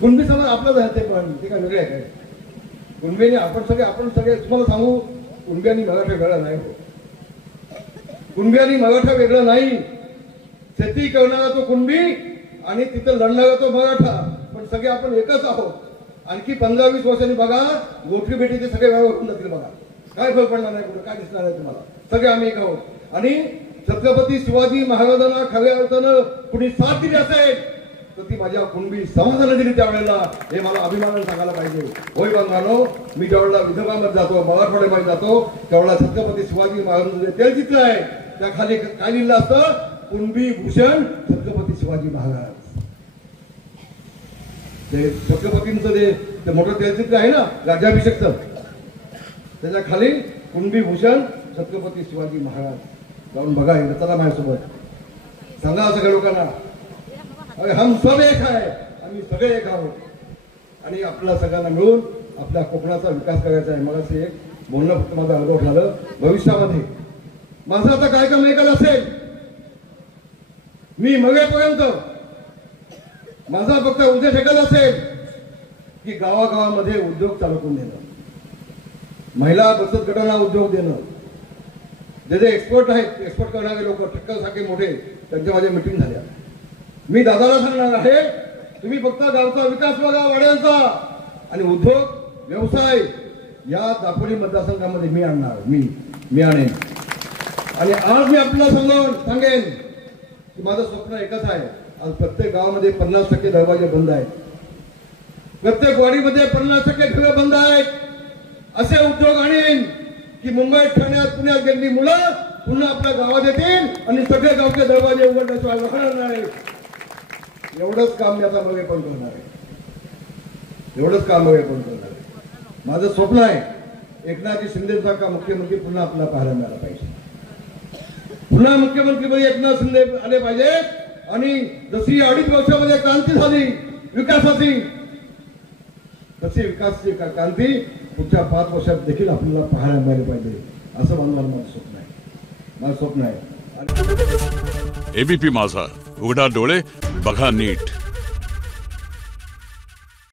कुणबी समाज आपलं आहे ते, पण ते काय वेगळे आहे काय? कुणबीने आपण सगळे तुम्हाला सांगू, कुणबी आणि मराठा वेगळं नाही हो. कुणबी आणि मराठा वेगळं नाही. शेती करणारा तो कुणबी आणि तिथं लढणारा तो मराठा, पण सगळे आपण एकच आहोत. आणखी 15-20 वर्षांनी बघा, गोठरी बेटीचे सगळे व्यवहार होऊन जातील बघा. काय फरक पडणार नाही, कुठं काय दिसणार आहे तुम्हाला? सगळे आम्ही एक आहोत. आणि छत्रपती शिवाजी महाराजांना खऱ्या अर्थानं कुणी साथ दिली असेल तर ती माझ्या कुणबी समाजाने दिली त्यावेळेला, हे मला अभिमानाने सांगायला पाहिजे. होय बंगानो, मी ज्यावेळेला विदर्भामध्ये जातो, मराठवाड्यामध्ये जातो, त्यावेळेला छत्रपती शिवाजी महाराजांचं जे तेलचित्र आहे त्या खाली काय लिहिलं असतं? कुणबी भूषण छत्रपती शिवाजी महाराज. ते छत्रपतींचं ते मोठं तेलचित्र आहे ना राज्याभिषेकचं, त्याच्या खाली कुणबी भूषण छत्रपती शिवाजी महाराज. जाऊन बघा, चला माझ्यासोबत सांगा सगळ्या लोकांना, अरे हम सब एक आहे, आम्ही सगळे एक आहोत. आणि आपल्या सगळ्यांना मिळून आपल्या कोकणाचा विकास करायचा आहे. मला एक बोलणं फक्त माझा अनुभव झालं. भविष्यामध्ये माझा आता कार्यक्रम एकच असेल, मी मगेपर्यंत माझा फक्त उद्देश एकच असेल की गावागावामध्ये उद्योग चालू करून देणं, महिला बचत गटांना उद्योग देणं. जे एक्सपर्ट आहेत, एक्सपोर्ट करणारे लोक ठक्कर सारखे मोठे, त्यांच्या माझ्या मिटिंग झाल्या. मी दादाला सांगणार आहे, तुम्ही फक्त गावचा विकास बघा, वाड्यांचा, आणि उद्योग व्यवसाय या दापोली मतदारसंघामध्ये मी आणणार, मी आणेन. आणि आज मी आपल्याला सांगेन की माझं स्वप्न एकच आहे. आज प्रत्येक गावामध्ये 50% दरवाजे बंद आहेत, प्रत्येक वाडीमध्ये 50% घरं बंद आहेत. असे उद्योग आणेन की मुंबईत, ठाण्यात, पुण्यात गेलेली मुलं पुन्हा आपल्या गावात येतील आणि सगळे गावचे दरवाजे उघडण्याशिवाय राहणार नाही. एवढंच काम मी आता बघे पण करणार आहे, एवढंच काम बघे पण करणार आहे. माझं स्वप्न आहे एकनाथ शिंदेसारखा मुख्यमंत्री पुन्हा आपल्याला पाहायला मिळाला पाहिजे. पुन्हा मुख्यमंत्री एकनाथ शिंदे आले पाहिजे. आणि जशी 2.5 वर्षामध्ये क्रांती झाली विकासाची, तशी विकासाची क्रांती पुढच्या 5 वर्षात देखील आपल्याला पाहायला मिळाली पाहिजे, असं माझं स्वप्न आहे. माझं स्वप्न आहे. एबीपी माझा, उघडा डोळे बघा नीट.